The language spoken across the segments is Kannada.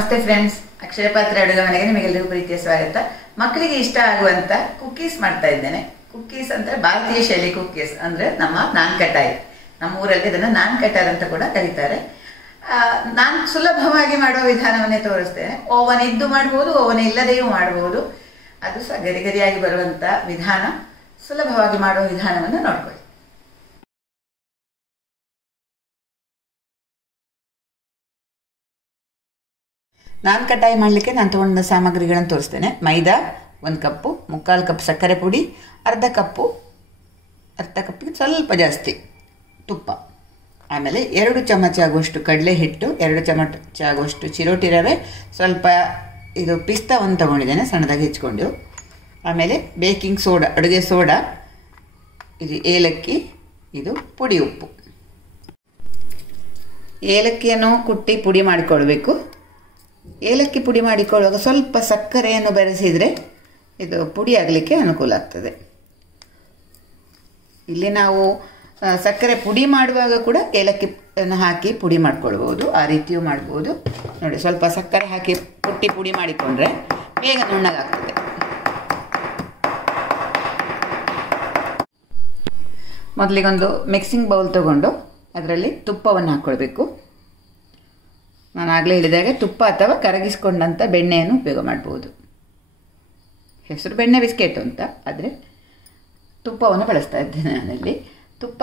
ನಮಸ್ತೆ ಫ್ರೆಂಡ್ಸ್, ಅಕ್ಷಯ ಪಾತ್ರೆ ಅಡುಗೆ ಮನೆಗೆ ನಿಮಗೆಲ್ಲರಿಗೂ ಪ್ರೀತಿಯ ಸ್ವಾಗತ. ಮಕ್ಕಳಿಗೆ ಇಷ್ಟ ಆಗುವಂತ ಕುಕ್ಕೀಸ್ ಮಾಡ್ತಾ ಇದ್ದೇನೆ. ಕುಕ್ಕೀಸ್ ಅಂದ್ರೆ ಭಾರತೀಯ ಶೈಲಿ ಕುಕ್ಕೀಸ್ ಅಂದ್ರೆ ನಮ್ಮ ನಾನ್ ಕಟಾಯಿ. ನಮ್ಮ ಊರಲ್ಲಿ ಇದನ್ನ ನಾನ್ ಕಟಾರ್ ಅಂತ ಕೂಡ ಕರೀತಾರೆ. ನಾನು ಸುಲಭವಾಗಿ ಮಾಡುವ ವಿಧಾನವನ್ನೇ ತೋರಿಸ್ತೇನೆ. ಓವನ್ ಇದ್ದು ಮಾಡಬಹುದು, ಓವನ್ ಇಲ್ಲದೆಯೂ ಮಾಡಬಹುದು. ಅದು ಸಹ ಗರಿ ಗರಿಯಾಗಿ ಬರುವಂತ ವಿಧಾನ, ಸುಲಭವಾಗಿ ಮಾಡುವ ವಿಧಾನವನ್ನು ನೋಡ್ಕೊಳ್ಳಿ. ನಾನ್ ಕಟಾಯಿ ಮಾಡಲಿಕ್ಕೆ ನಾನು ತೊಗೊಂಡ ಸಾಮಗ್ರಿಗಳನ್ನು ತೋರಿಸ್ತೇನೆ. ಮೈದಾ 1 ಕಪ್ಪು, 3/4 ಕಪ್ ಸಕ್ಕರೆ ಪುಡಿ, ಅರ್ಧ ಕಪ್ಪಿಗೆ ಸ್ವಲ್ಪ ಜಾಸ್ತಿ ತುಪ್ಪ, ಆಮೇಲೆ 2 ಚಮಚ ಆಗುವಷ್ಟು ಕಡಲೆ ಹಿಟ್ಟು, 2 ಚಮಚ ಆಗುವಷ್ಟು ಚಿರೋಟಿ ರವೆ, ಸ್ವಲ್ಪ ಇದು ಪಿಸ್ತಾವನ್ನು ತಗೊಂಡಿದ್ದೇನೆ ಸಣ್ಣದಾಗಿ ಹೆಚ್ಕೊಂಡು, ಆಮೇಲೆ ಬೇಕಿಂಗ್ ಸೋಡಾ, ಅಡುಗೆ ಸೋಡಾ, ಇದು ಏಲಕ್ಕಿ, ಇದು ಪುಡಿ ಉಪ್ಪು. ಏಲಕ್ಕಿಯನ್ನು ಕುಟ್ಟಿ ಪುಡಿ ಮಾಡಿಕೊಳ್ಬೇಕು. ಏಲಕ್ಕಿ ಪುಡಿ ಮಾಡಿಕೊಳ್ಳುವಾಗ ಸ್ವಲ್ಪ ಸಕ್ಕರೆಯನ್ನು ಬೆರೆಸಿದರೆ ಇದು ಪುಡಿ ಆಗಲಿಕ್ಕೆ ಅನುಕೂಲ ಆಗ್ತದೆ. ಇಲ್ಲಿ ನಾವು ಸಕ್ಕರೆ ಪುಡಿ ಮಾಡುವಾಗ ಕೂಡ ಏಲಕ್ಕಿಯನ್ನು ಹಾಕಿ ಪುಡಿ ಮಾಡ್ಕೊಳ್ಬೋದು, ಆ ರೀತಿಯೂ ಮಾಡ್ಬೋದು. ನೋಡಿ, ಸ್ವಲ್ಪ ಸಕ್ಕರೆ ಹಾಕಿ ಪುಡಿ ಮಾಡಿಕೊಂಡ್ರೆ ಬೇಗ ನುಣ್ಣಗಾಗ್ತದೆ. ಮೊದಲಿಗೊಂದು ಮಿಕ್ಸಿಂಗ್ ಬೌಲ್ ತಗೊಂಡು ಅದರಲ್ಲಿ ತುಪ್ಪವನ್ನು ಹಾಕ್ಕೊಳ್ಬೇಕು. ನಾನು ಆಗಲೇ ಹೇಳಿದಾಗೆ ತುಪ್ಪ ಅಥವಾ ಕರಗಿಸ್ಕೊಂಡಂಥ ಬೆಣ್ಣೆಯನ್ನು ಉಪಯೋಗ ಮಾಡ್ಬೋದು. ಹೆಸರು ಬೆಣ್ಣೆ ಬಿಸ್ಕೆಟ್ ಅಂತ, ಆದರೆ ತುಪ್ಪವನ್ನು ಬಳಸ್ತಾ ಇದ್ದೇನೆ ನಾನಲ್ಲಿ. ತುಪ್ಪ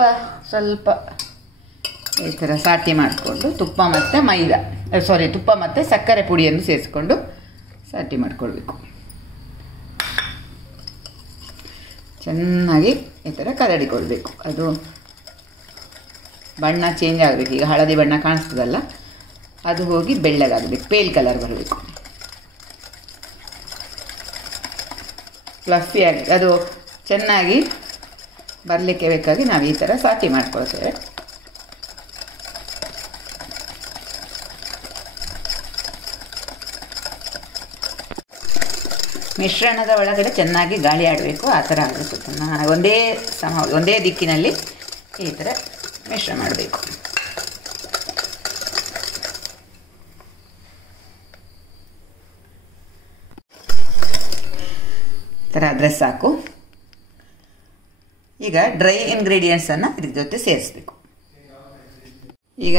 ಸ್ವಲ್ಪ ಈ ಥರ ಸಾಟಿ ಮಾಡಿಕೊಂಡು ತುಪ್ಪ ಮತ್ತು ಸಕ್ಕರೆ ಪುಡಿಯನ್ನು ಸೇರಿಸ್ಕೊಂಡು ಸಾಟಿ ಮಾಡಿಕೊಳ್ಬೇಕು. ಚೆನ್ನಾಗಿ ಈ ಥರ ಕದಡಿಕೊಳ್ಬೇಕು. ಅದು ಬಣ್ಣ ಚೇಂಜ್ ಆಗಬೇಕು. ಈಗ ಹಳದಿ ಬಣ್ಣ ಕಾಣಿಸ್ತದಲ್ಲ, ಅದು ಹೋಗಿ ಬೆಳ್ಳಗಾಗಬೇಕು, ಪೇಲ್ ಕಲರ್ ಬರಬೇಕು. ಫ್ಲಫಿಯಾಗಿ ಅದು ಚೆನ್ನಾಗಿ ಬರಲಿಕ್ಕೆ ಬೇಕಾಗಿ ನಾವು ಈ ಥರ ಸಾಟಿ ಮಾಡ್ಕೊಳ್ತೇವೆ. ಮಿಶ್ರಣದ ಒಳಗಡೆ ಚೆನ್ನಾಗಿ ಗಾಳಿ ಆಡಬೇಕು, ಆ ಥರ ಆಗಬೇಕು. ಒಂದೇ ದಿಕ್ಕಿನಲ್ಲಿ ಈ ಥರ ಮಿಶ್ರ ಮಾಡಬೇಕು. ಥರ ಆದರೆ ಸಾಕು. ಈಗ ಡ್ರೈ ಇಂಗ್ರೀಡಿಯೆಂಟ್ಸನ್ನು ಇದ್ರ ಜೊತೆ ಸೇರಿಸ್ಬೇಕು. ಈಗ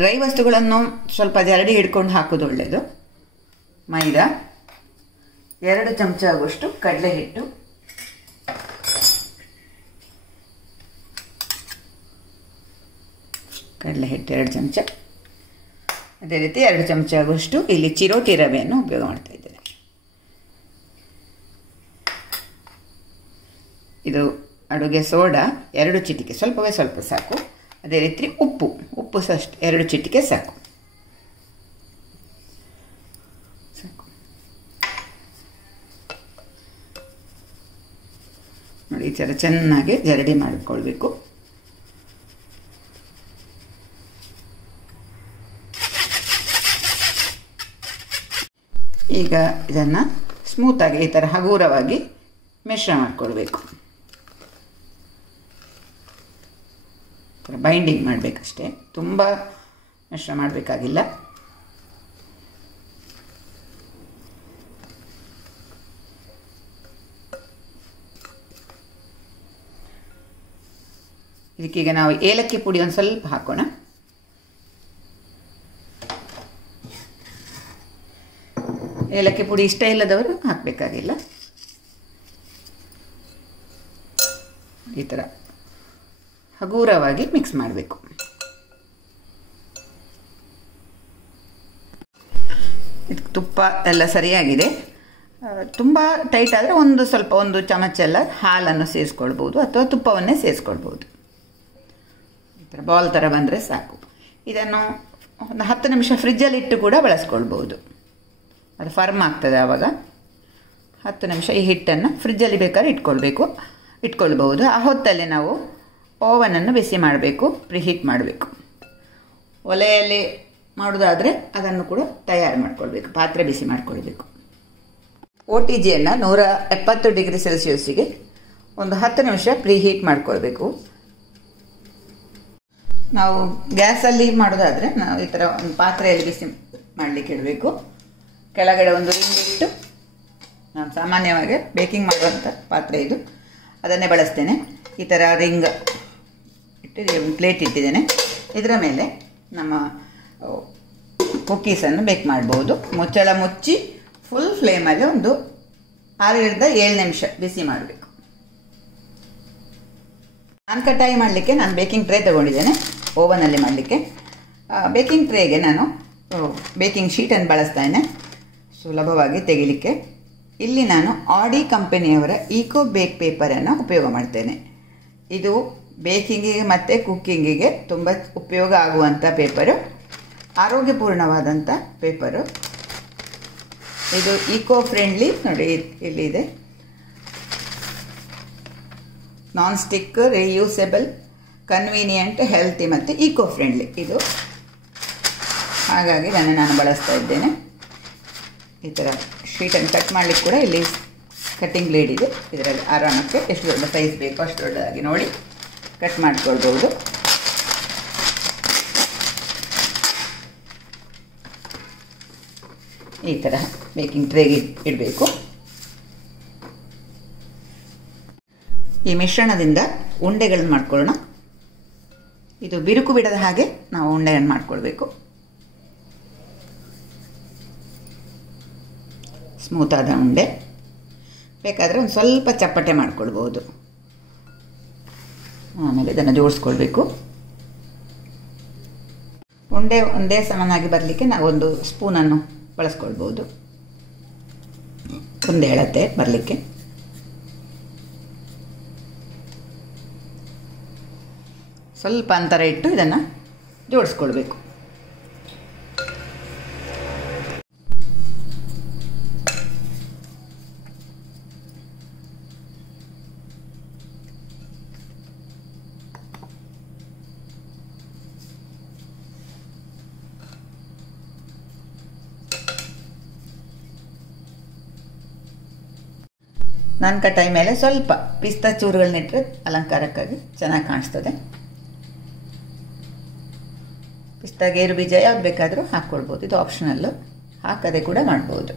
ಡ್ರೈ ವಸ್ತುಗಳನ್ನು ಸ್ವಲ್ಪ ಜರಡಿ ಹಿಡ್ಕೊಂಡು ಹಾಕೋದು ಒಳ್ಳೆಯದು. ಮೈದಾ 2 ಚಮಚ ಆಗುವಷ್ಟು ಕಡಲೆ ಹಿಟ್ಟು, ಕಡಲೆ ಹಿಟ್ಟು 2 ಚಮಚ, ಅದೇ ರೀತಿ 2 ಚಮಚ ಆಗುವಷ್ಟು ಇಲ್ಲಿ ಚಿರೋಟಿ ರವೆಯನ್ನು ಉಪಯೋಗ ಮಾಡ್ತಾ ಇದ್ದೇನೆ. ಇದು ಅಡುಗೆ ಸೋಡಾ 2 ಚಿಟಿಕೆ, ಸ್ವಲ್ಪ ಸಾಕು. ಅದೇ ರೀತಿ ಉಪ್ಪು ಸಹ ಅಷ್ಟು 2 ಚಿಟಿಕೆ ಸಾಕು. ನೋಡಿ, ಈ ಥರ ಚೆನ್ನಾಗಿ ಜರಡಿ ಮಾಡಿಕೊಳ್ಬೇಕು. ಈಗ ಇದನ್ನು ಸ್ಮೂತಾಗಿ ಈ ಥರ ಹಗುರವಾಗಿ ಮಿಶ್ರ ಮಾಡಿಕೊಳ್ಬೇಕು. ಬೈಂಡಿಂಗ್ ಮಾಡಬೇಕಷ್ಟೇ, ತುಂಬ ಮಿಶ್ರ ಮಾಡಬೇಕಾಗಿಲ್ಲ. ಇದಕ್ಕೀಗ ನಾವು ಏಲಕ್ಕಿ ಪುಡಿ ಒಂದು ಸ್ವಲ್ಪ ಹಾಕೋಣ. ಏಲಕ್ಕಿ ಪುಡಿ ಇಷ್ಟ ಇಲ್ಲದವರು ಹಾಕಬೇಕಾಗಿಲ್ಲ. ಈ ಥರ ಹಗುರವಾಗಿ ಮಿಕ್ಸ್ ಮಾಡಬೇಕು. ಇದು ತುಪ್ಪ ಎಲ್ಲ ಸರಿಯಾಗಿದೆ. ತುಂಬ ಟೈಟ್ ಆದರೆ ಒಂದು ಚಮಚ ಎಲ್ಲ ಹಾಲನ್ನು ಸೇರಿಸ್ಕೊಳ್ಬೋದು ಅಥವಾ ತುಪ್ಪವನ್ನೇ ಸೇರಿಸ್ಕೊಳ್ಬೋದು. ಈ ಥರ ಬಾಲ್ ಥರ ಬಂದರೆ ಸಾಕು. ಇದನ್ನು ಒಂದು 10 ನಿಮಿಷ ಫ್ರಿಜ್ಜಲ್ಲಿ ಇಟ್ಟು ಕೂಡ ಬಳಸ್ಕೊಳ್ಬೋದು. ಅದು ಫರ್ಮ್ ಆಗ್ತದೆ. ಆವಾಗ 10 ನಿಮಿಷ ಈ ಹಿಟ್ಟನ್ನು ಫ್ರಿಜ್ಜಲ್ಲಿ ಬೇಕಾದ್ರೆ ಇಟ್ಕೊಳ್ಬಹುದು. ಆ ಹೊತ್ತಲ್ಲಿ ನಾವು ಓವನನ್ನು ಬಿಸಿ ಮಾಡಬೇಕು, ಪ್ರಿಹೀಟ್ ಮಾಡಬೇಕು. ಒಲೆಯಲ್ಲಿ ಮಾಡೋದಾದರೆ ಅದನ್ನು ಕೂಡ ತಯಾರು ಮಾಡಿಕೊಳ್ಬೇಕು, ಪಾತ್ರೆ ಬಿಸಿ ಮಾಡಿಕೊಳ್ಬೇಕು. OTGಯನ್ನು 170 ಡಿಗ್ರಿ ಸೆಲ್ಸಿಯಸ್ಸಿಗೆ ಒಂದು 10 ನಿಮಿಷ ಪ್ರಿಹೀಟ್ ಮಾಡಿಕೊಳ್ಬೇಕು. ನಾವು ಗ್ಯಾಸಲ್ಲಿ ಮಾಡೋದಾದರೆ ನಾವು ಈ ಥರ ಒಂದು ಪಾತ್ರೆಯಲ್ಲಿ ಬಿಸಿ ಮಾಡಲಿಕ್ಕೆ ಇಡಬೇಕು. ಕೆಳಗಡೆ ಒಂದು ರಿಂಗ್ ಇಟ್ಟು, ನಾನು ಸಾಮಾನ್ಯವಾಗಿ ಬೇಕಿಂಗ್ ಮಾಡುವಂಥ ಪಾತ್ರೆ ಇದು, ಅದನ್ನೇ ಬಳಸ್ತೇನೆ. ಈ ಥರ ರಿಂಗ್ ಇಟ್ಟು ಪ್ಲೇಟ್ ಇಟ್ಟಿದ್ದೇನೆ. ಇದರ ಮೇಲೆ ನಮ್ಮ ಕುಕ್ಕೀಸನ್ನು ಬೇಕ್ ಮಾಡ್ಬೋದು. ಮುಚ್ಚಳ ಮುಚ್ಚಿ ಫುಲ್ ಫ್ಲೇಮಲ್ಲಿ ಒಂದು 6ರಿಂದ 7 ನಿಮಿಷ ಬಿಸಿ ಮಾಡಬೇಕು. ನಾನ್ ಕಟಾಯಿ ಮಾಡಲಿಕ್ಕೆ ನಾನು ಬೇಕಿಂಗ್ ಟ್ರೇ ತಗೊಂಡಿದ್ದೇನೆ, ಓವನಲ್ಲಿ ಮಾಡಲಿಕ್ಕೆ. ಬೇಕಿಂಗ್ ಟ್ರೇಗೆ ನಾನು ಬೇಕಿಂಗ್ ಶೀಟನ್ನು ಬಳಸ್ತಾನೆ ಸುಲಭವಾಗಿ ತೆಗಿಲಿಕ್ಕೆ. ಇಲ್ಲಿ ನಾನು ಆಡಿ ಕಂಪನಿಯವರ ಈಕೋ ಬೇಕ್ ಪೇಪರನ್ನು ಉಪಯೋಗ ಮಾಡ್ತೇನೆ. ಇದು ಬೇಕಿಂಗಿಗೆ ಮತ್ತು ಕುಕ್ಕಿಂಗಿಗೆ ತುಂಬ ಉಪಯೋಗ ಆಗುವಂಥ ಪೇಪರು, ಆರೋಗ್ಯಪೂರ್ಣವಾದಂಥ ಪೇಪರು. ಇದು ಈಕೋ ಫ್ರೆಂಡ್ಲಿ, ನೋಡಿ ಇಲ್ಲಿದೆ, ನಾನ್ ಸ್ಟಿಕ್, ರಿಯೂಸೆಬಲ್, ಕನ್ವೀನಿಯಂಟ್, ಹೆಲ್ತಿ ಮತ್ತು ಈಕೋ ಫ್ರೆಂಡ್ಲಿ ಇದು. ಹಾಗಾಗಿ ನಾನು ಬಳಸ್ತಾ ಇದ್ದೇನೆ. ಈ ಥರ ಶೀಟನ್ನು ಕಟ್ ಮಾಡಲಿಕ್ಕೆ ಕೂಡ ಇಲ್ಲಿ ಕಟ್ಟಿಂಗ್ ಬ್ಲೇಡ್ ಇದೆ. ಇದರಲ್ಲಿ ಆರಾಮಕ್ಕೆ ಎಷ್ಟು ದೊಡ್ಡ ಸೈಜ್ ಬೇಕೋ ಅಷ್ಟು ದೊಡ್ಡದಾಗಿ ನೋಡಿ ಕಟ್ ಮಾಡಿಕೊಳ್ಬೋದು. ಈ ಥರ ಬೇಕಿಂಗ್ ಟ್ರೇಗೆ ಇಡಬೇಕು. ಈ ಮಿಶ್ರಣದಿಂದ ಉಂಡೆಗಳನ್ನು ಮಾಡ್ಕೊಳ್ಳೋಣ. ಇದು ಬಿರುಕು ಬಿಡದ ಹಾಗೆ ನಾವು ಉಂಡೆಯನ್ನು ಮಾಡಿಕೊಳ್ಬೇಕು. ಸ್ಮೂತಾದ ಉಂಡೆ, ಬೇಕಾದರೆ ಒಂದು ಸ್ವಲ್ಪ ಚಪ್ಪಟೆ ಮಾಡಿಕೊಳ್ಬೋದು. ಆಮೇಲೆ ಇದನ್ನು ಜೋಡಿಸ್ಕೊಳ್ಬೇಕು. ಉಂಡೆ ಒಂದೇ ಸಮನಾಗಿ ಬರಲಿಕ್ಕೆ ನಾವು ಒಂದು ಸ್ಪೂನನ್ನು ಬಳಸ್ಕೊಳ್ಬೋದು, ಒಂದೇ ಅಳತೆ ಬರಲಿಕ್ಕೆ. ಸ್ವಲ್ಪ ಅಂತರ ಇಟ್ಟು ಇದನ್ನು ಜೋಡಿಸ್ಕೊಳ್ಬೇಕು. ನಾನ್ ಕಟಾಯಿ ಮೇಲೆ ಸ್ವಲ್ಪ ಪಿಸ್ತಾ ಚೂರುಗಳನ್ನಿಟ್ಟರೆ ಅಲಂಕಾರಕ್ಕಾಗಿ ಚೆನ್ನಾಗಿ ಕಾಣಿಸ್ತದೆ. ಪಿಸ್ತಾ ಗೇರು ಬೀಜ ಯಾವ್ದು ಬೇಕಾದರೂ ಹಾಕ್ಕೊಳ್ಬೋದು, ಇದು ಆಪ್ಷನಲ್ಲು, ಹಾಕದೆ ಕೂಡ ಮಾಡ್ಬೋದು.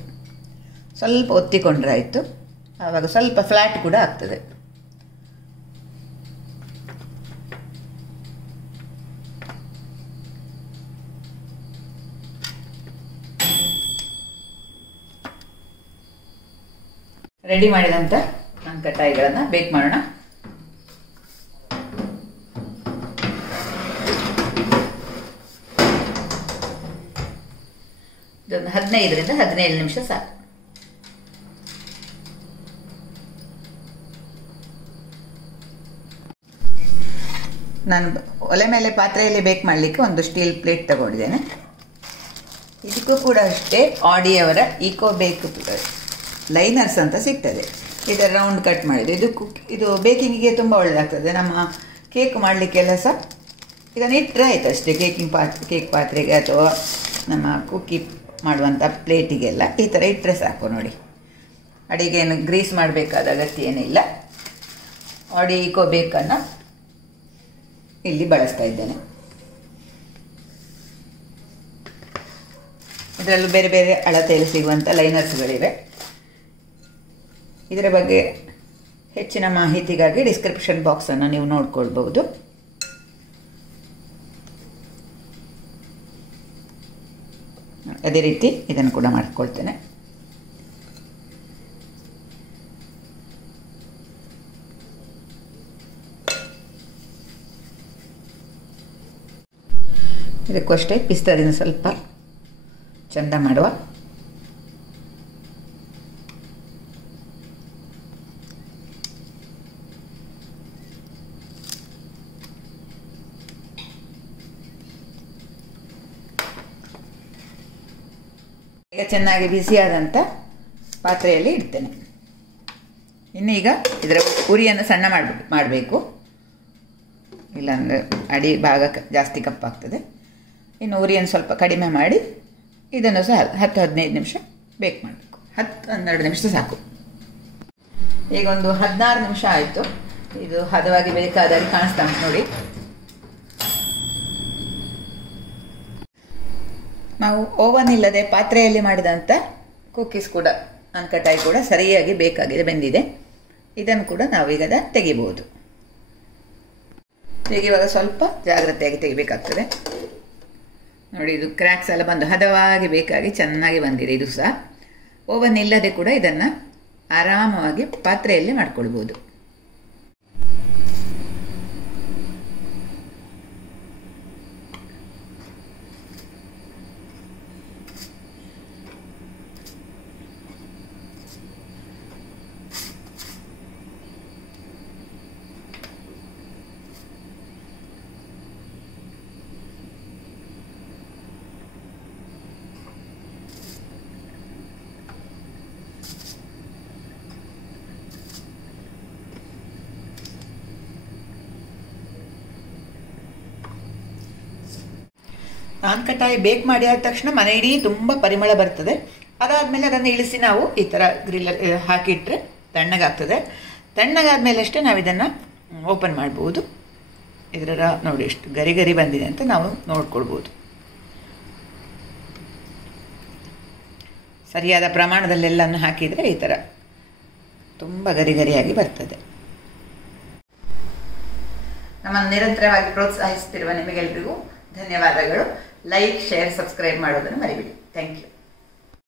ಸ್ವಲ್ಪ ಒತ್ತಿಕೊಂಡ್ರೆ ಆಯಿತು, ಆವಾಗ ಸ್ವಲ್ಪ ಫ್ಲ್ಯಾಟ್ ಕೂಡ ಆಗ್ತದೆ. ರೆಡಿ ಮಾಡಿದಂಥ ನಾನ್ ಕಟಾಯಿಗಳನ್ನು ಬೇಕ್ ಮಾಡೋಣ. ಇದೊಂದು 15ರಿಂದ 17 ನಿಮಿಷ ಸಾಕು. ನಾನು ಒಲೆ ಮೇಲೆ ಪಾತ್ರೆಯಲ್ಲಿ ಬೇಕ್ ಮಾಡಲಿಕ್ಕೆ ಒಂದು ಸ್ಟೀಲ್ ಪ್ಲೇಟ್ ತಗೊಂಡಿದ್ದೇನೆ. ಇದಕ್ಕೂ ಕೂಡ ಅಷ್ಟೇ ಆಡಿಯವರ ಈಕೋ ಬೇಕ್ ಲೈನರ್ಸ್ ಅಂತ ಸಿಗ್ತದೆ. ಇದರ ರೌಂಡ್ ಕಟ್ ಮಾಡಿದ್ದು ಇದು ಬೇಕಿಂಗಿಗೆ ತುಂಬ ಒಳ್ಳೆಯದಾಗ್ತದೆ. ನಮ್ಮ ಕೇಕ್ ಮಾಡಲಿಕ್ಕೆಲ್ಲ ಸಹ ಇದನ್ನು ಇಟ್ಟರೆ ಆಯಿತು ಅಷ್ಟೇ. ಕೇಕ್ ಪಾತ್ರೆಗೆ ಅಥವಾ ನಮ್ಮ ಕುಕ್ಕಿ ಮಾಡುವಂಥ ಪ್ಲೇಟಿಗೆಲ್ಲ ಈ ಥರ ಇಟ್ಟರೆ ಸಾಕು. ನೋಡಿ, ಅಡಿಗೆಯನ್ನು ಗ್ರೀಸ್ ಮಾಡಬೇಕಾದ ಅಗತ್ಯ ಏನಿಲ್ಲ. ಆಡಿ ಈಕೋ ಬೇಕನ್ನು ಇಲ್ಲಿ ಬಳಸ್ತಾ ಇದ್ದೇನೆ. ಇದರಲ್ಲೂ ಬೇರೆ ಬೇರೆ ಅಳತೆಯಲ್ಲಿ ಸಿಗುವಂಥ ಲೈನರ್ಸ್ಗಳಿವೆ. ಇದರ ಬಗ್ಗೆ ಹೆಚ್ಚಿನ ಮಾಹಿತಿಗಾಗಿ ಡಿಸ್ಕ್ರಿಪ್ಷನ್ ಬಾಕ್ಸನ್ನು ನೀವು ನೋಡ್ಕೊಳ್ಬಹುದು. ಅದೇ ರೀತಿ ಇದನ್ನು ಕೂಡ ಮಾಡ್ಕೊಳ್ತೇನೆ. ಇದಕ್ಕೂ ಅಷ್ಟೇ ಪಿಸ್ತಾದಿಂದ ಸ್ವಲ್ಪ ಚಂದ ಮಾಡುವ. ಈಗ ಚೆನ್ನಾಗಿ ಬಿಸಿಯಾದಂಥ ಪಾತ್ರೆಯಲ್ಲಿ ಇಡ್ತೇನೆ. ಇನ್ನೀಗ ಇದರ ಉರಿಯನ್ನು ಸಣ್ಣ ಮಾಡಬೇಕು, ಇಲ್ಲಾಂದರೆ ಅಡಿ ಭಾಗ ಜಾಸ್ತಿ ಕಪ್ಪಾಗ್ತದೆ. ಇನ್ನು ಉರಿಯನ್ನು ಸ್ವಲ್ಪ ಕಡಿಮೆ ಮಾಡಿ ಇದನ್ನು ಸಹ 10-15 ನಿಮಿಷ ಬೇಕ್ ಮಾಡಬೇಕು. 10-12 ನಿಮಿಷ ಸಾಕು. ಈಗ ಒಂದು 16 ನಿಮಿಷ ಆಯಿತು. ಇದು ಹದವಾಗಿ ಬೇಕಾದಾಗಿ ಕಾಣಿಸ್ತಾ ಉಂಟು ನೋಡಿ. ನಾವು ಓವನ್ ಇಲ್ಲದೆ ಪಾತ್ರೆಯಲ್ಲಿ ಮಾಡಿದಂಥ ಕುಕ್ಕೀಸ್ ಕೂಡ ನಾನ್ ಖಟಾಯಿ ಕೂಡ ಸರಿಯಾಗಿ ಬೇಕಾಗಿದೆ, ಬೆಂದಿದೆ. ಇದನ್ನು ಕೂಡ ನಾವೀಗ ತೆಗಿಬಹುದು. ತೆಗೆಯುವಾಗ ಸ್ವಲ್ಪ ಜಾಗ್ರತೆಯಾಗಿ ತೆಗಿಬೇಕಾಗ್ತದೆ. ನೋಡಿ, ಇದು ಕ್ರ್ಯಾಕ್ಸ್ ಎಲ್ಲ ಬಂದು ಹದವಾಗಿ ಬೇಕಾಗಿ ಚೆನ್ನಾಗಿ ಬಂದಿದೆ. ಇದು ಸಹ ಓವನ್ ಇಲ್ಲದೆ ಕೂಡ ಇದನ್ನು ಆರಾಮವಾಗಿ ಪಾತ್ರೆಯಲ್ಲಿ ಮಾಡ್ಕೊಳ್ಬೋದು. ನಾನ್ ಖಟಾಯಿ ಬೇಕ್ ಮಾಡಿ ಆದ ತಕ್ಷಣ ಮನೆ ಇಡೀ ತುಂಬ ಪರಿಮಳ ಬರ್ತದೆ. ಅದಾದಮೇಲೆ ಅದನ್ನು ಇಳಿಸಿ ನಾವು ಈ ಥರ ಗ್ರಿಲ್ಲಲ್ಲಿ ಹಾಕಿಟ್ರೆ ತಣ್ಣಗಾಗ್ತದೆ. ತಣ್ಣಗಾದ್ಮೇಲೆ ಅಷ್ಟೇ ನಾವು ಇದನ್ನು ಓಪನ್ ಮಾಡ್ಬೋದು. ಇದರ ನೋಡಿ ಎಷ್ಟು ಗರಿ ಗರಿ ಬಂದಿದೆ ಅಂತ ನಾವು ನೋಡ್ಕೊಳ್ಬೋದು. ಸರಿಯಾದ ಪ್ರಮಾಣದಲ್ಲೆಲ್ಲವನ್ನು ಹಾಕಿದರೆ ಈ ಥರ ತುಂಬ ಗರಿ ಗರಿಯಾಗಿ ಬರ್ತದೆ. ನಮ್ಮನ್ನು ನಿರಂತರವಾಗಿ ಪ್ರೋತ್ಸಾಹಿಸುತ್ತಿರುವ ನಿಮಗೆಲ್ಲರಿಗೂ ಧನ್ಯವಾದಗಳು. ಲೈಕ್, ಶೇರ್, ಸಬ್ಸ್ಕ್ರೈಬ್ ಮಾಡೋದನ್ನು ಮರಿಬೇಡಿ. Thank you.